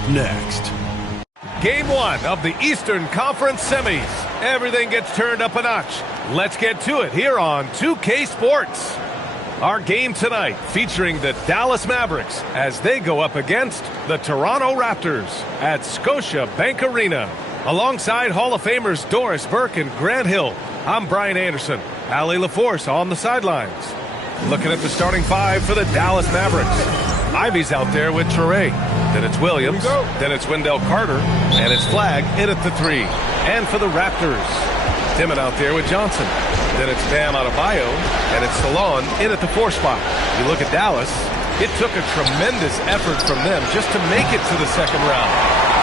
up next. Game 1 of the Eastern Conference semis. Everything gets turned up a notch. Let's get to it here on 2K Sports. Our game tonight featuring the Dallas Mavericks as they go up against the Toronto Raptors at Scotiabank Arena. Alongside Hall of Famers Doris Burke and Grant Hill, I'm Brian Anderson. Allie LaForce on the sidelines. Looking at the starting five for the Dallas Mavericks. Ivy's out there with Toure. Then it's Williams. Then it's Wendell Carter. And it's Flagg in at the 3. And for the Raptors, Dimon out there with Johnson. Then it's Bam Adebayo. And it's Salon in at the 4 spot. You look at Dallas, it took a tremendous effort from them just to make it to the second round.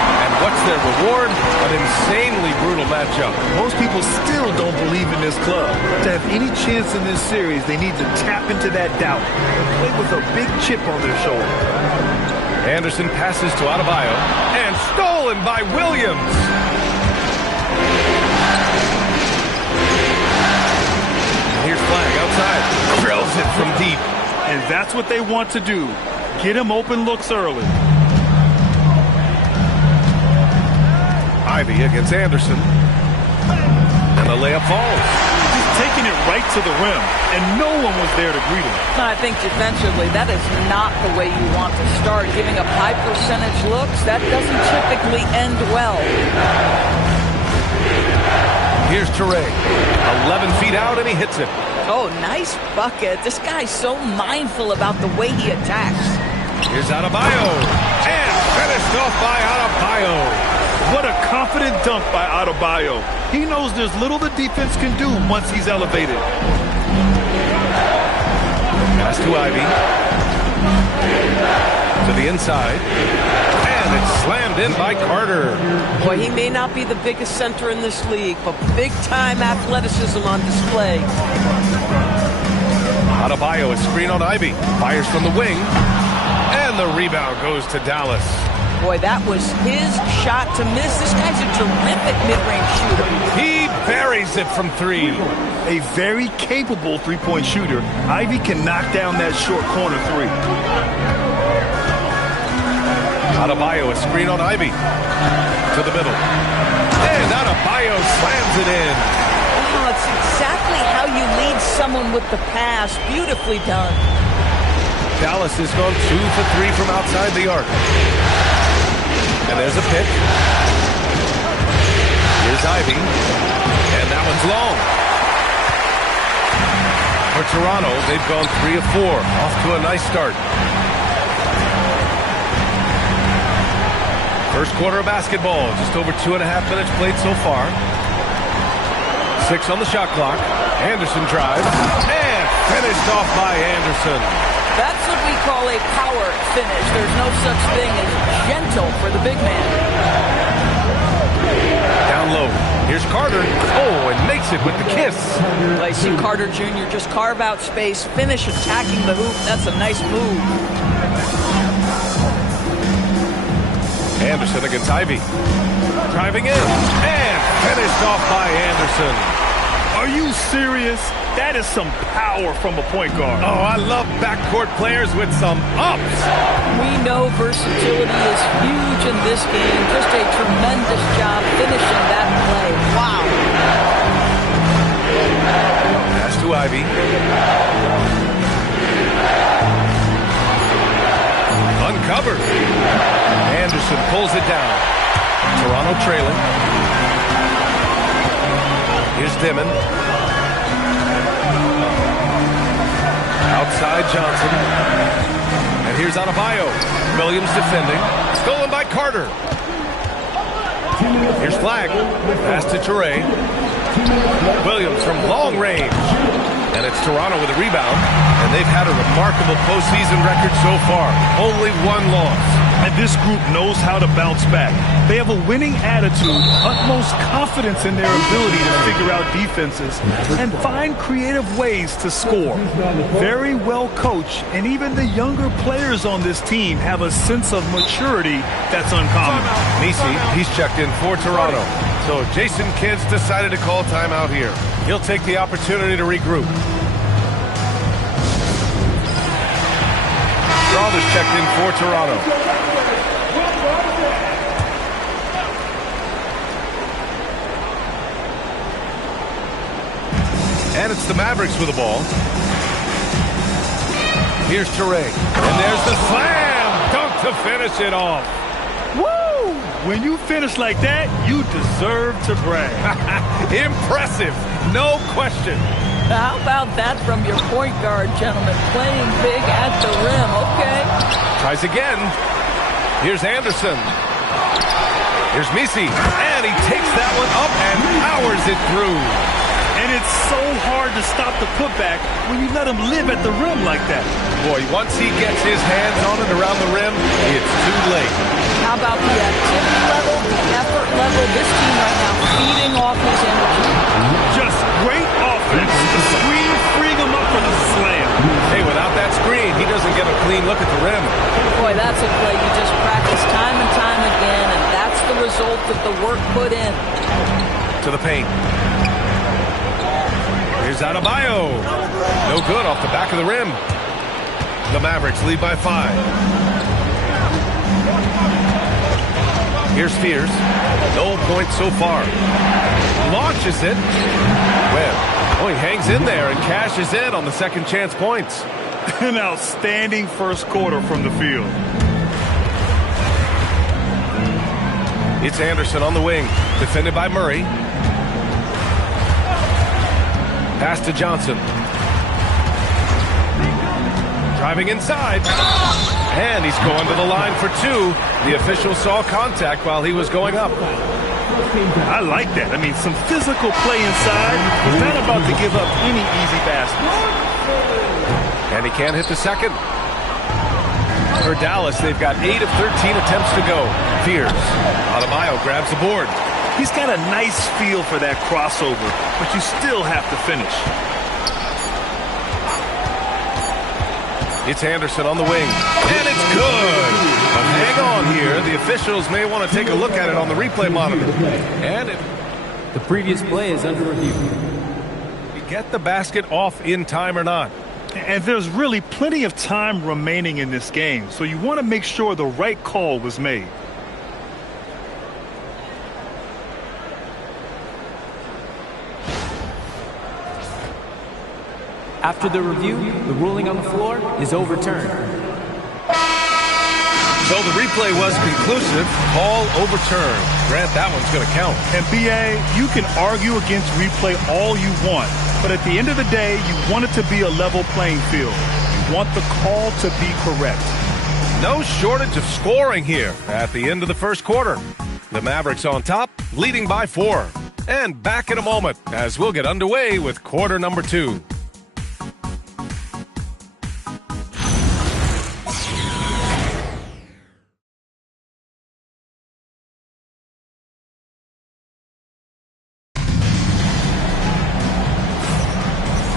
And what's their reward? An insanely brutal matchup. Most people still don't believe in this club. To have any chance in this series, they need to tap into that doubt and play with a big chip on their shoulder. Anderson passes to Adebayo, and stolen by Williams. Here's Flagg outside, drills it from deep. And that's what they want to do. Get him open looks early. Ivy against Anderson. And the layup falls. Just taking it right to the rim, and no one was there to greet him. I think defensively, that is not the way you want to start. Giving up high percentage looks, that doesn't typically end well. Here's Toure. 11 feet out, and he hits it. Oh, nice bucket. This guy's so mindful about the way he attacks. Here's Adebayo. And finished off by Adebayo. What a confident dunk by Adebayo. He knows there's little the defense can do once he's elevated. Pass to Ivy. To the inside. And it's slammed in by Carter. Boy, he may not be the biggest center in this league, but big-time athleticism on display. Adebayo, a screen on Ivy. Fires from the wing. And the rebound goes to Dallas. Boy, that was his shot to miss. This guy's a terrific mid-range shooter. He buries it from 3. A very capable three-point shooter. Ivy can knock down that short corner 3. Adebayo, a screen on Ivy. To the middle. And Adebayo slams it in. Oh, it's exactly how you lead someone with the pass. Beautifully done. Dallas has gone 2 for 3 from outside the arc. And there's a pick. Here's Ivy. And that one's long. For Toronto, they've gone 3 of 4. Off to a nice start. First quarter of basketball. Just over 2.5 minutes played so far. 6 on the shot clock. Anderson drives. And finished off by Anderson. That's what we call a power finish. There's no such thing as gentle for the big man. Down low. Here's Carter. Oh, and makes it with the kiss. I see Carter Jr. just carve out space, finish attacking the hoop. That's a nice move. Anderson against Ivy. Driving in. And finished off by Anderson. Are you serious? That is some power from a point guard. Oh, I love backcourt players with some ups. We know versatility is huge in this game. Just a tremendous job finishing that play. Wow. Pass to Ivy. Uncovered. Anderson pulls it down. Toronto trailing. Here's Dimon. Outside Johnson. And here's Adebayo. Williams defending. Stolen by Carter. Here's Flagg. Pass to Toure. Williams from long range. And it's Toronto with a rebound. And they've had a remarkable postseason record so far. Only 1 loss. And this group knows how to bounce back. They have a winning attitude, utmost confidence in their ability to figure out defenses, and find creative ways to score. Very well coached, and even the younger players on this team have a sense of maturity that's uncommon. Nisi, he's checked in for Toronto. So Jason Kidd's decided to call timeout here. He'll take the opportunity to regroup. Strawther's checked in for Toronto. And it's the Mavericks with the ball. Here's Touré. And there's the slam dunk to finish it off. Woo! When you finish like that, you deserve to brag. Impressive, no question. How about that from your point guard, gentlemen? Playing big at the rim, okay. Tries again. Here's Anderson. Here's Misi. And he takes that one up and powers it through. And it's so hard to stop the putback when you let him live at the rim like that. Boy, once he gets his hands on it around the rim, it's too late. How about the activity level, the effort level? This team right now feeding off his energy. Just great offense. The screen freeing him up for the slam. Hey, without that screen, he doesn't get a clean look at the rim. Boy, that's a play you just practice time and time again, and that's the result of the work put in. To the paint. Here's Adebayo. No good off the back of the rim. The Mavericks lead by 5. Here's Spears. No points so far. Launches it. Webb. Oh, he hangs in there and cashes in on the second chance points. An outstanding first quarter from the field. It's Anderson on the wing. Defended by Murray. Pass to Johnson. Driving inside. And he's going to the line for 2. The official saw contact while he was going up. I like that. I mean, some physical play inside. He's not about to give up any easy baskets. And he can't hit the second. For Dallas, they've got 8 of 13 attempts to go. Fears. Adebayo grabs the board. He's got a nice feel for that crossover, but you still have to finish. It's Anderson on the wing. And it's good. But hang on here. The officials may want to take a look at it on the replay monitor. And the previous play is under review. You get the basket off in time or not. And there's really plenty of time remaining in this game, so you want to make sure the right call was made. After the review, the ruling on the floor is overturned. So the replay was conclusive. Call overturned. Grant, that one's going to count. And BA, you can argue against replay all you want, but at the end of the day, you want it to be a level playing field. You want the call to be correct. No shortage of scoring here at the end of the first quarter. The Mavericks on top, leading by 4. And back in a moment as we'll get underway with quarter number 2.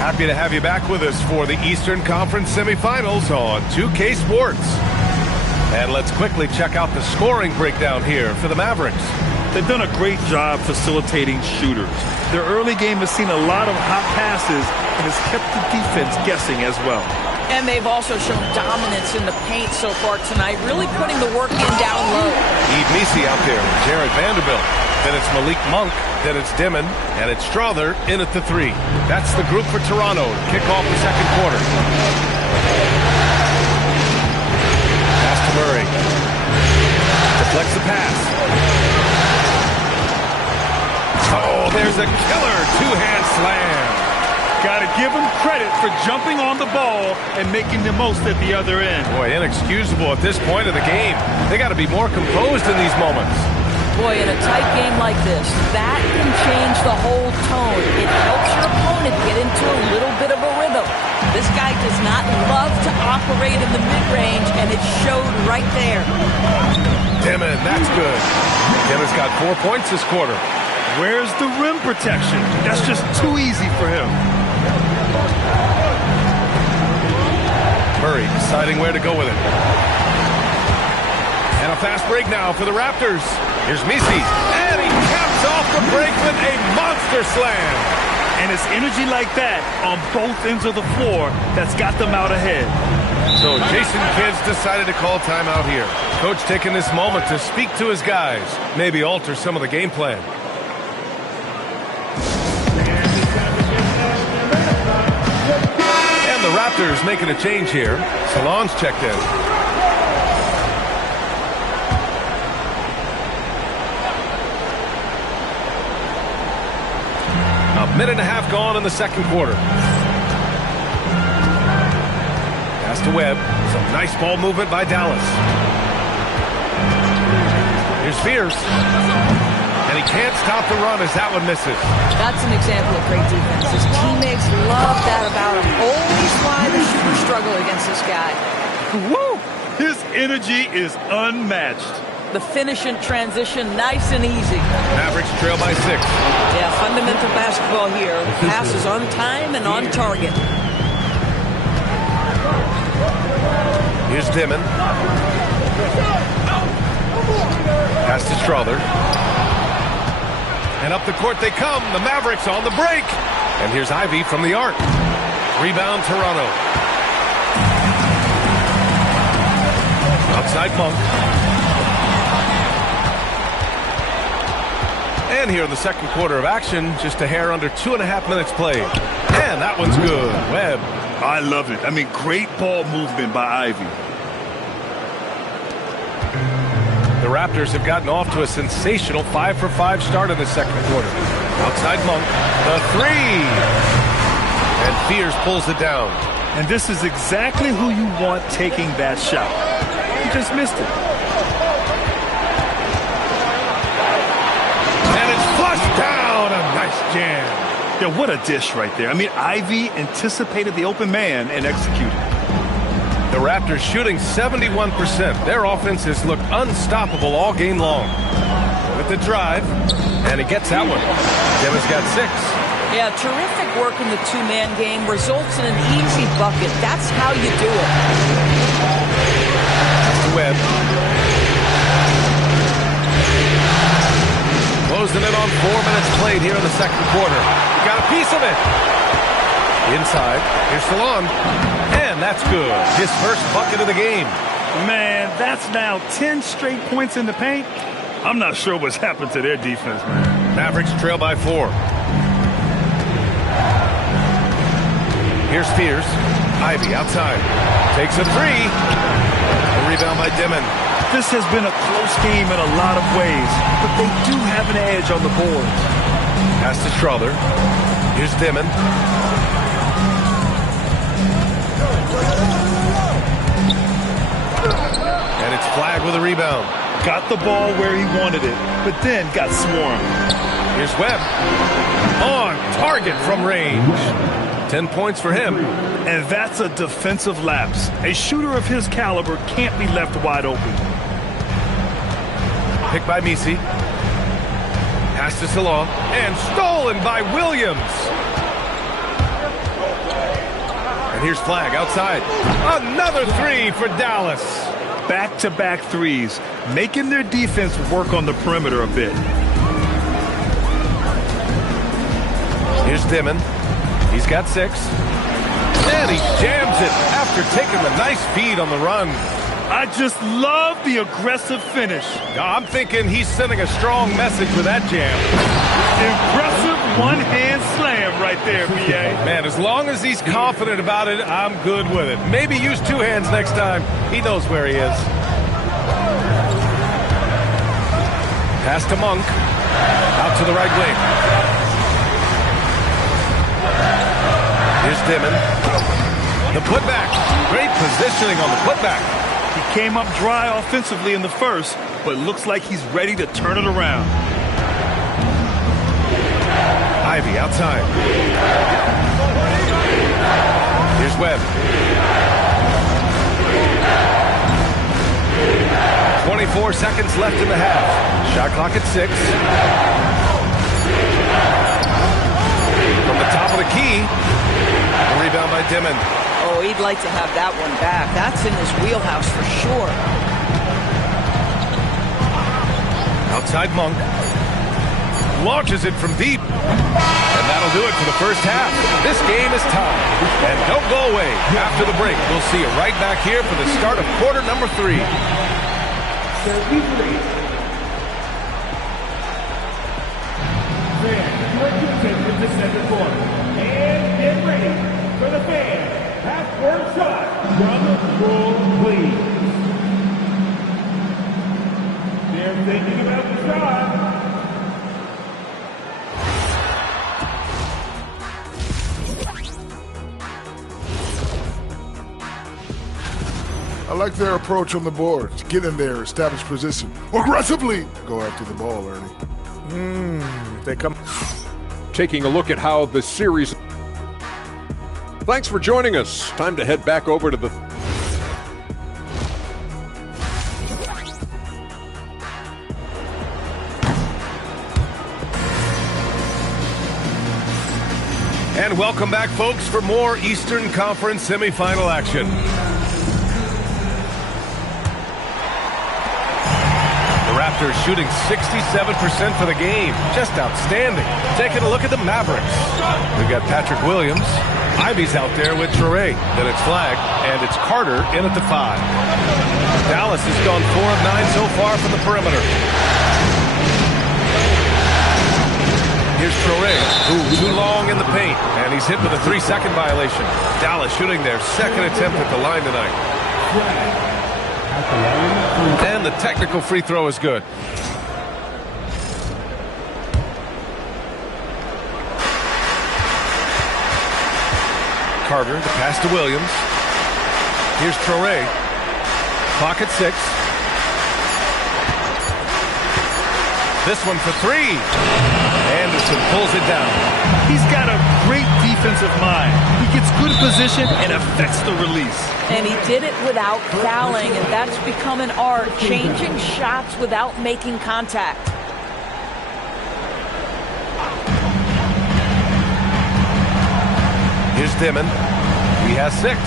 Happy to have you back with us for the Eastern Conference semifinals on 2K Sports. And let's quickly check out the scoring breakdown here for the Mavericks. They've done a great job facilitating shooters. Their early game has seen a lot of hot passes and has kept the defense guessing as well. And they've also shown dominance in the paint so far tonight, really putting the work in down low. Eve Misi out there with Jared Vanderbilt. Then it's Malik Monk. Then it's Dimon. And it's Strother in at the 3. That's the group for Toronto to kick off the second quarter. Pass to Murray. Deflects the pass. Oh, there's a killer two-hand slam. Got to give him credit for jumping on the ball and making the most at the other end. Boy, inexcusable at this point of the game. They got to be more composed in these moments. Boy, in a tight game like this, that can change the whole tone. It helps your opponent get into a little bit of a rhythm. This guy does not love to operate in the mid-range, and it showed right there. Dimon, that's good. Dimon's got 4 points this quarter. Where's the rim protection? That's just too easy for him. Murray deciding where to go with it. And a fast break now for the Raptors. Here's Misi. And he caps off the break with a monster slam. And it's energy like that on both ends of the floor that's got them out ahead. So Jason Kidd's decided to call timeout here. Coach taking this moment to speak to his guys. Maybe alter some of the game plan. Raptors making a change here. Salon's checked in. A minute and a half gone in the second quarter. Pass to Webb. Some nice ball movement by Dallas. Here's Fierce. And he can't stop the run as that one misses. That's an example of great defense. His teammates love that about him. Always why the shooters struggle against this guy. Woo! His energy is unmatched. The finish in transition, nice and easy. Mavericks trail by 6. Yeah, fundamental basketball here. Passes on time and on target. Here's Dimon. Pass to Strother. And up the court they come. The Mavericks on the break. And here's Ivy from the arc. Rebound Toronto. Outside Monk. And here in the second quarter of action, just a hair under 2.5 minutes played. And that one's good. Webb. I love it. I mean, great ball movement by Ivy. The Raptors have gotten off to a sensational 5-for-5 start in the second quarter. Outside Monk, the three! And Fierce pulls it down. And this is exactly who you want taking that shot. He just missed it. And it's flushed down! A nice jam. Yeah, what a dish right there. I mean, Ivy anticipated the open man and executed. The Raptors shooting 71%. Their offense has looked unstoppable all game long. With the drive, and he gets that one. Devin's got 6. Yeah, terrific work in the two-man game. Results in an easy bucket. That's how you do it. Webb. Closing it on 4 minutes played here in the second quarter. He got a piece of it. Inside. Here's Salon. And that's good. His first bucket of the game. Man, that's now 10 straight points in the paint. I'm not sure what's happened to their defense, man. Mavericks trail by 4. Here's Fierce. Ivy outside. Takes a 3. A rebound by Dimon. This has been a close game in a lot of ways, but they do have an edge on the board. Pass to Strother. Here's Dimon. And it's flagged with a rebound. Got the ball where he wanted it, but then got swarmed. Here's Webb. On target from range. 10 points for him. And that's a defensive lapse. A shooter of his caliber can't be left wide open. Picked by Misi. Pass to Salon. And stolen by Williams. And here's Flag outside. Another 3 for Dallas. Back-to-back threes, making their defense work on the perimeter a bit. Here's Dimon. He's got 6. And he jams it after taking the nice feed on the run. I just love the aggressive finish. I'm thinking he's sending a strong message with that jam. Impressive one-hand slam right there, B.A. Man, as long as he's confident about it, I'm good with it. Maybe use 2 hands next time. He knows where he is. Pass to Monk. Out to the right wing. Here's Dimon. The putback. Great positioning on the putback. He came up dry offensively in the first, but looks like he's ready to turn it around. Ivy outside. Here's Webb. 24 seconds left in the half. Shot clock at 6. From the top of the key. A rebound by Dimon. Oh, he'd like to have that one back. That's in his wheelhouse for sure. Outside Monk. Launches it from deep. And that'll do it for the first half. This game is tied. And don't go away. After the break, we'll see you right back here for the start of quarter number 3. And get ready for the fan half-court I like their approach on the boards. Get in there, establish position. Aggressively go after the ball, Ernie. They come. Taking a look at how the series. Thanks for joining us. Time to head back over to the. And welcome back, folks, for more Eastern Conference semifinal action. The Raptors shooting 67% for the game. Just outstanding. Taking a look at the Mavericks. We've got Patrick Williams. Ivy's out there with Traore. Then it's Flag, and it's Carter in at the 5. Dallas has gone 4 of 9 so far from the perimeter. Here's Traore, who's too long in the paint, and he's hit with a 3-second violation. Dallas shooting their second attempt at the line tonight. And the technical free throw is good. Carter, the pass to Williams. Here's Traore. Clock at 6. This one for 3. Anderson pulls it down. He's got a great defensive mind. He gets good position and affects the release. And he did it without fouling, and that's become an art, changing shots without making contact. Here's Dimon. He has 6.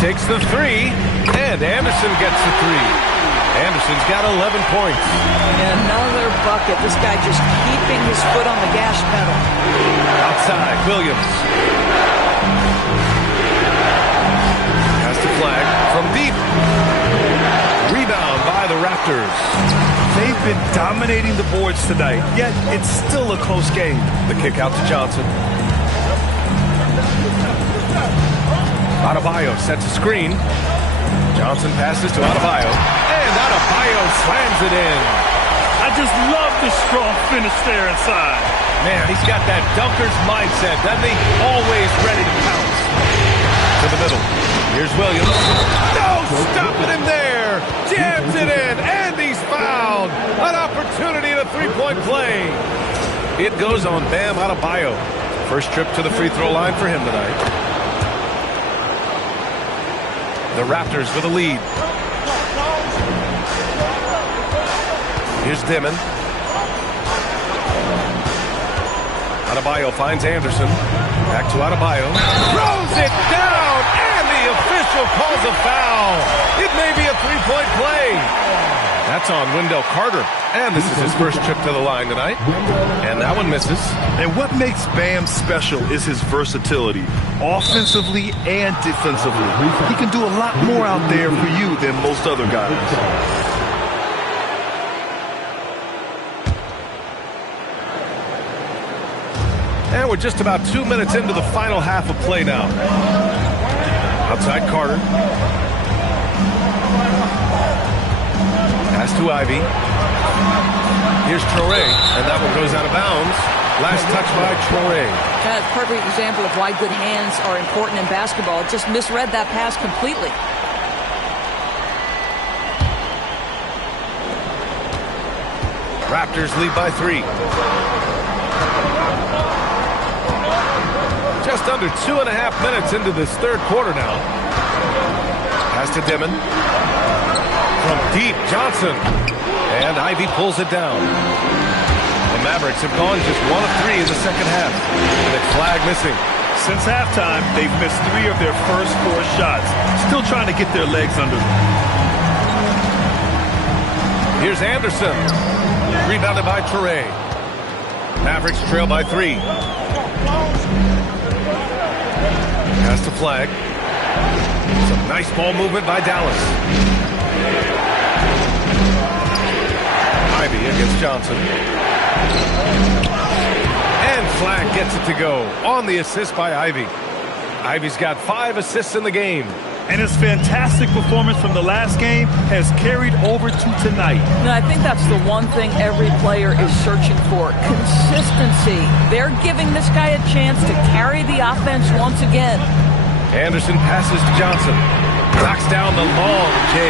Takes the 3, and Anderson gets the 3. Anderson's got 11 points. Another bucket. This guy just keeping his foot on the gas pedal. Outside, Williams. Has to Flag from deep. Rebound by the Raptors. They've been dominating the boards tonight, yet it's still a close game. The kick out to Johnson. Adebayo sets a screen. Johnson passes to Adebayo. And Adebayo slams it in. I just love the strong finish there inside. Man, he's got that dunker's mindset, doesn't he? Always ready to pounce. To the middle. Here's Williams. No, stopping him there. Jams it in, and he's fouled. An opportunity at a three-point play. It goes on Bam Adebayo. First trip to the free throw line for him tonight. The Raptors with a lead. Here's Dimon. Adebayo finds Anderson. Back to Adebayo. Throws it down, and the official calls a foul. It may be a three-point play. That's on Wendell Carter. And this is his first trip to the line tonight. And that one misses. And what makes Bam special is his versatility, offensively and defensively. He can do a lot more out there for you than most other guys. And we're just about 2 minutes into the final half of play now. Outside Carter. Pass to Ivy. Here's Traore, and that one goes out of bounds. Last touch by Traore. That's a perfect example of why good hands are important in basketball. Just misread that pass completely. Raptors lead by 3. Just under 2.5 minutes into this third quarter now. Pass to Dimon. From deep, Johnson. And Ivy pulls it down. The Mavericks have gone just 1 of 3 in the second half. And it's Flag missing. Since halftime, they've missed 3 of their first 4 shots. Still trying to get their legs under them. Here's Anderson. Rebounded by Traore. Mavericks trail by 3. Pass to Flag. Some nice ball movement by Dallas. Ivy against Johnson. And Flag gets it to go on the assist by Ivy. Ivy's got 5 assists in the game. And his fantastic performance from the last game has carried over to tonight. And I think that's the one thing every player is searching for, consistency. They're giving this guy a chance to carry the offense once again. Anderson passes to Johnson. Knocks down the long J.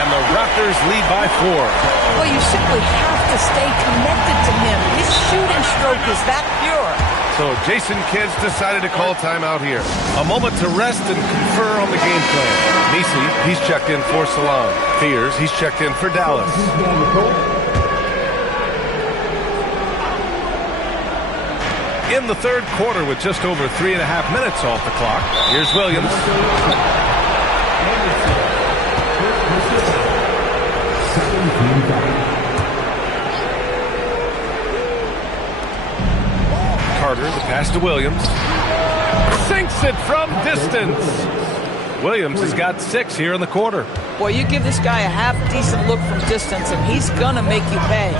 And the Raptors lead by 4. Well, you simply have to stay connected to him. His shooting stroke is that pure. So Jason Kidd's decided to call timeout here. A moment to rest and confer on the game plan. Measley, he's checked in for Salon. Fears, he's checked in for Dallas. In the third quarter with just over 3.5 minutes off the clock, here's Williams. Carter, the pass to Williams. Sinks it from distance. Williams has got 6 here in the quarter. Boy, you give this guy a half-decent look from distance, and he's going to make you pay.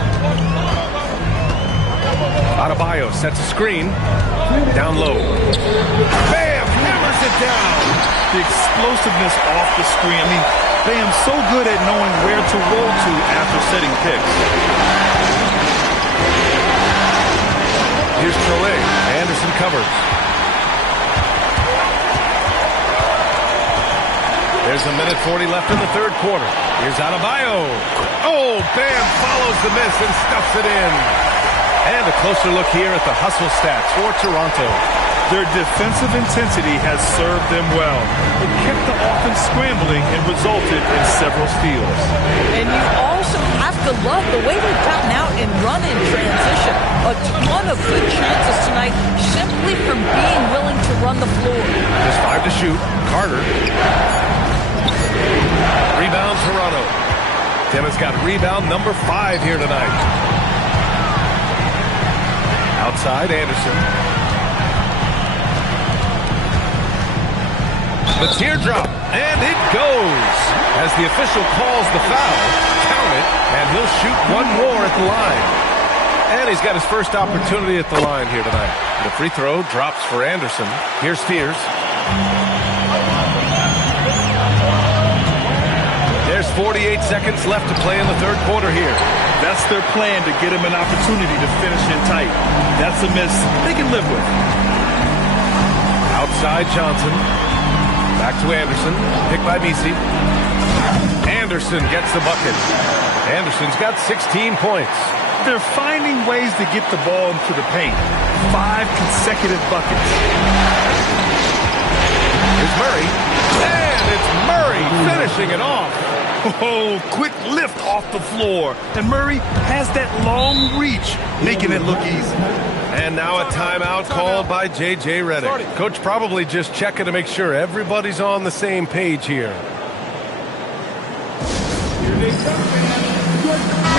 Adebayo sets a screen. Down low. Bam! Hammers it down. The explosiveness off the screen. I mean, Bam's so good at knowing where to roll to after setting picks. Here's Troy. Anderson covers. There's 1:40 left in the third quarter. Here's Adebayo. Oh, Bam follows the miss and stuffs it in. And a closer look here at the hustle stats for Toronto. Their defensive intensity has served them well. It kept the offense scrambling and resulted in several steals. And you also have to love the way they've gotten out and run in transition. A ton of good chances tonight simply from being willing to run the floor. Just 5 to shoot. Carter. Rebound Toronto. Timmons got rebound number 5 here tonight. Outside Anderson. The teardrop, and it goes. As the official calls the foul, count it, and he'll shoot one more at the line. And he's got his first opportunity at the line here tonight. The free throw drops for Anderson. Here's Fears. There's 48 seconds left to play in the third quarter here. That's their plan, to get him an opportunity to finish in tight. That's a miss they can live with. Outside Johnson. Back to Anderson. Picked by Measley. Anderson gets the bucket. Anderson's got 16 points. They're finding ways to get the ball into the paint. 5 consecutive buckets. Here's Murray. And it's Murray finishing it off. Oh, quick lift off the floor. And Murray has that long reach, making it look easy. And now a timeout called by J.J. Redick. Coach probably just checking to make sure everybody's on the same page here.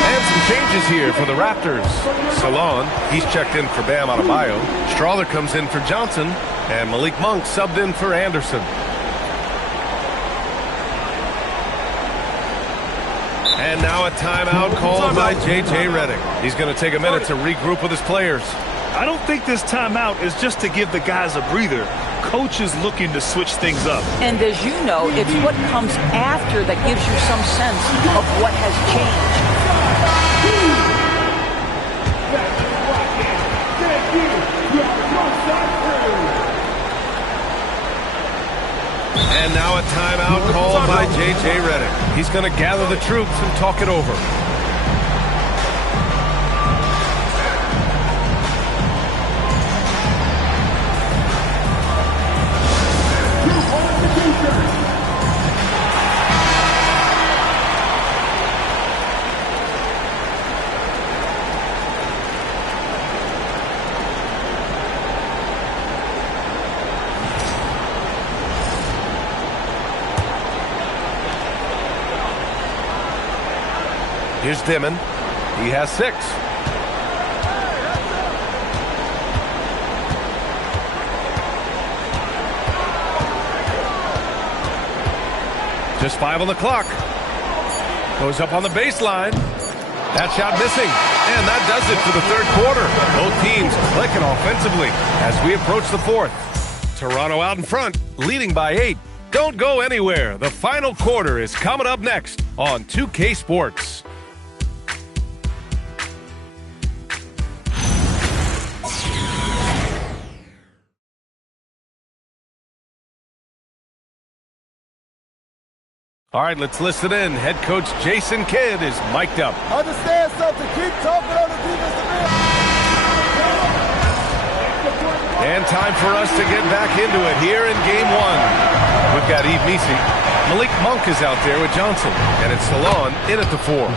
And some changes here for the Raptors. Salon, he's checked in for Bam Adebayo. Strawler comes in for Johnson. And Malik Monk subbed in for Anderson. And now a timeout called by J.J. Redick. He's going to take a minute to regroup with his players. I don't think this timeout is just to give the guys a breather. Coach is looking to switch things up. And as you know, it's what comes after that gives you some sense of what has changed. And now a timeout called by J.J. Redick. He's going to gather the troops and talk it over. Here's Dimon. He has 6. Just 5 on the clock. Goes up on the baseline. That shot missing. And that does it for the third quarter. Both teams clicking offensively as we approach the fourth. Toronto out in front, leading by 8. Don't go anywhere. The final quarter is coming up next on 2K Sports. All right, let's listen in. Head coach Jason Kidd is mic'd up. Understand something. Keep talking on the defensive end. And time for us to get back into it here in game one. We've got Eve Meesey. Malik Monk is out there with Johnson. And it's Salon in at the 4.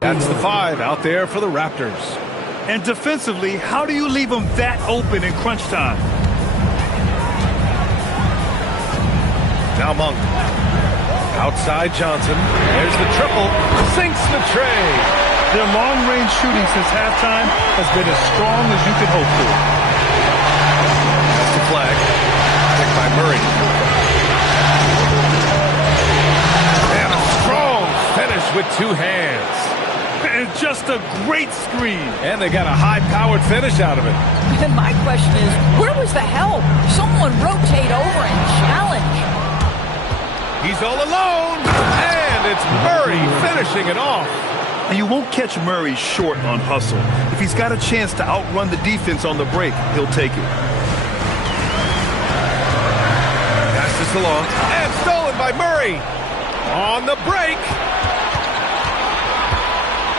That's the 5 out there for the Raptors. And defensively, how do you leave them that open in crunch time? Now Monk. Outside Johnson. There's the triple. Sinks the tray. Their long-range shooting since halftime has been as strong as you could hope for. That's the flag. Picked by Murray. And a strong finish with 2 hands. And just a great screen. And they got a high-powered finish out of it. And my question is, where was the help? Someone rotate over and challenge. He's all alone. And it's Murray finishing it off. And you won't catch Murray short on hustle. If he's got a chance to outrun the defense on the break, he'll take it. Pass this along. And stolen by Murray. On the break.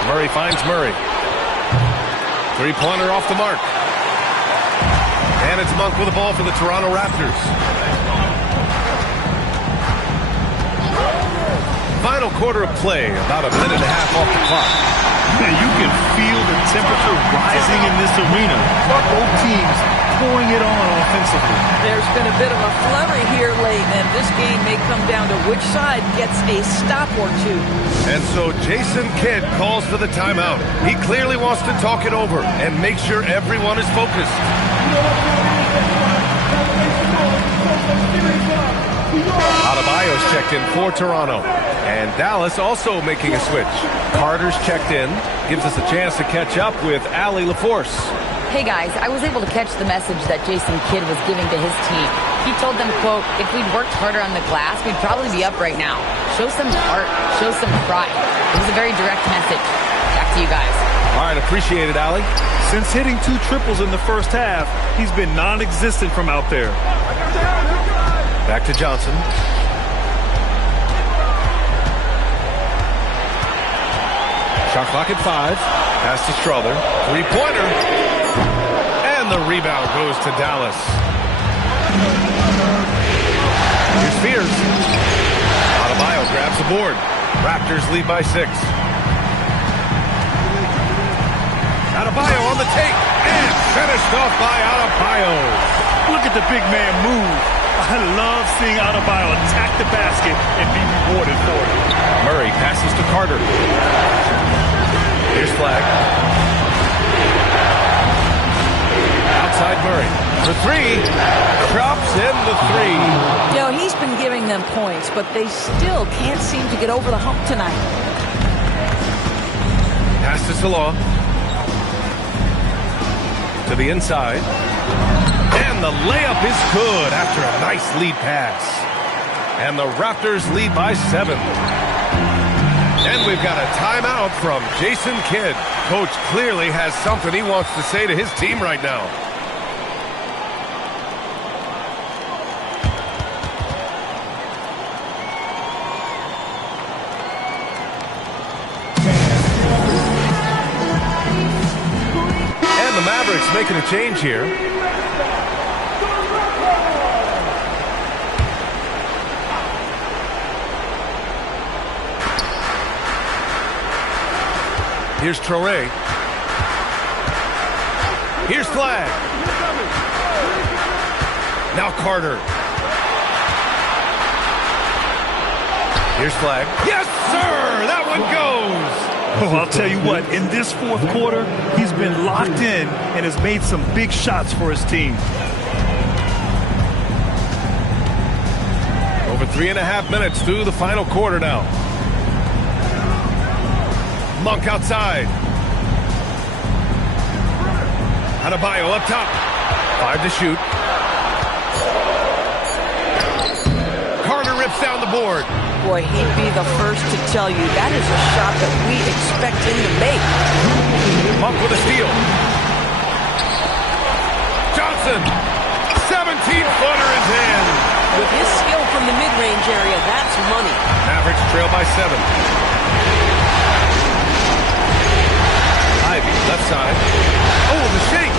Murray finds Murray. 3-pointer off the mark. And it's Monk with the ball for the Toronto Raptors. Final quarter of play, about a minute and a half off the clock. Man, you can feel the temperature rising in this arena. Both teams pouring it on offensively. There's been a bit of a flurry here late, and this game may come down to which side gets a stop or two. And so Jason Kidd calls for the timeout. He clearly wants to talk it over and make sure everyone is focused. Adebayo's checked in for Toronto. And Dallas also making a switch. Carter's checked in. Gives us a chance to catch up with Allie LaForce. Hey guys, I was able to catch the message that Jason Kidd was giving to his team. He told them, quote, if we'd worked harder on the glass, we'd probably be up right now. Show some heart, show some pride. It was a very direct message. Back to you guys. All right, appreciate it, Allie. Since hitting 2 triples in the first half, he's been non-existent from out there. Back to Johnson. Shot clock at 5. Pass to Strother. 3-pointer. And the rebound goes to Dallas. Here's Spears. Adebayo grabs the board. Raptors lead by 6. Adebayo on the take. And finished off by Adebayo. Look at the big man move. I love seeing Adebayo attack the basket and be rewarded for it. Murray passes to Carter. Here's Flag. Outside Murray. For 3. Drops in the 3. You know, he's been giving them points, but they still can't seem to get over the hump tonight. Pass to Salon. To the inside. And the layup is good after a nice lead pass. And the Raptors lead by 7. And we've got a timeout from Jason Kidd. Coach clearly has something he wants to say to his team right now. And the Mavericks making a change here. Here's Traoré. Here's Flag. Now Carter. Here's Flag. Yes, sir! That one goes! Oh, I'll tell you what, in this fourth quarter, he's been locked in and has made some big shots for his team. Over 3.5 minutes through the final quarter now. Monk outside. Adebayo up top. 5 to shoot. Carter rips down the board. Boy, he'd be the first to tell you that is a shot that we expect him to make. Monk with a steal. Johnson. 17-footer is in. With his skill from the mid-range area, that's money. Mavericks trail by 7. Ivy, left side. Oh, the shake.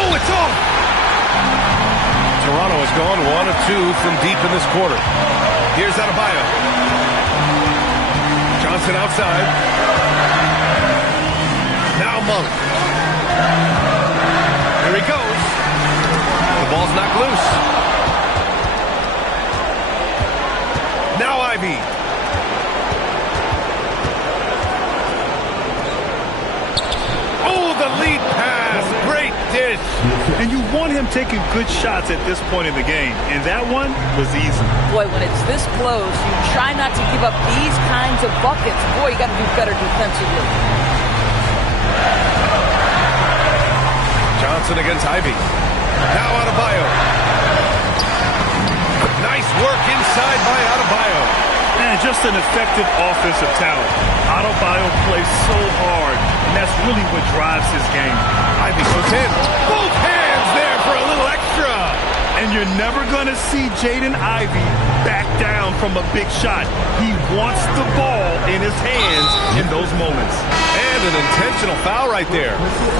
Oh, it's off. Toronto has gone 1 of 2 from deep in this quarter. Here's Adebayo. Johnson outside. Now Monk. Here he goes. The ball's knocked loose. Now Ivy. Oh, the lead pass. Great dish. And you want him taking good shots at this point in the game. And that one was easy. Boy, when it's this close, you try not to give up these kinds of buckets. Boy, you got to do better defensively. Johnson against Ivy. Now Adebayo. Nice work inside by Adebayo. And just an effective offensive talent. Adebayo plays so hard, and that's really what drives his game. Ivy goes in. Both hands there for a little extra. And you're never going to see Jaden Ivey back down from a big shot. He wants the ball in his hands in those moments. And an intentional foul right there.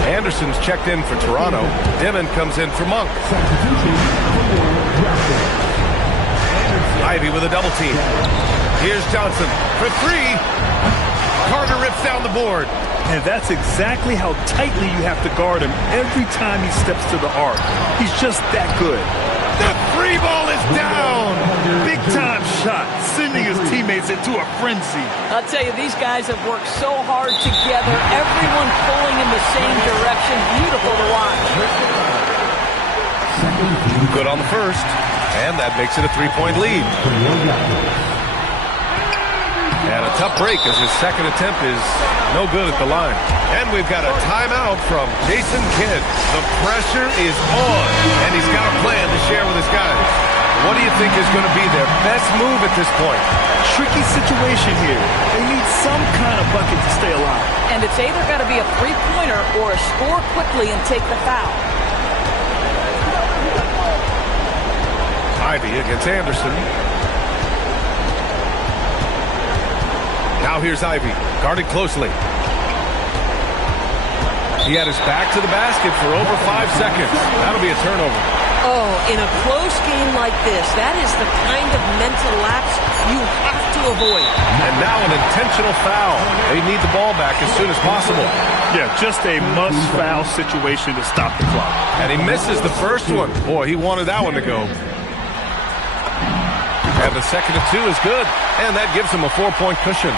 Anderson's checked in for Toronto. Dimon comes in for Monk. Ivy with a double team. Here's Johnson for 3. Carter rips down the board. And that's exactly how tightly you have to guard him every time he steps to the arc. He's just that good. The 3 ball is down. Big time shot, sending his teammates into a frenzy. I'll tell you, these guys have worked so hard together. Everyone pulling in the same direction. Beautiful to watch. Good on the first. And that makes it a 3-point lead. And a tough break as his second attempt is no good at the line. And we've got a timeout from Jason Kidd. The pressure is on, and he's got a plan to share with his guys. What do you think is going to be their best move at this point? Tricky situation here. They need some kind of bucket to stay alive. And it's either got to be a three-pointer or a score quickly and take the foul. Ivy against Anderson. Now here's Ivy, guarded closely. He had his back to the basket for over 5 seconds. That'll be a turnover. Oh, in a close game like this, that is the kind of mental lapse you have to avoid. And now an intentional foul. They need the ball back as soon as possible. Yeah, just a must-foul situation to stop the clock. And he misses the first one. Boy, he wanted that one to go. And the second of 2 is good. And that gives him a 4-point cushion.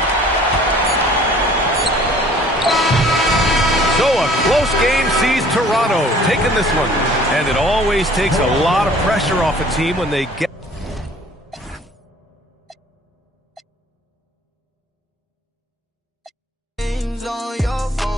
So a close game sees Toronto taking this one. And it always takes a lot of pressure off a team when they get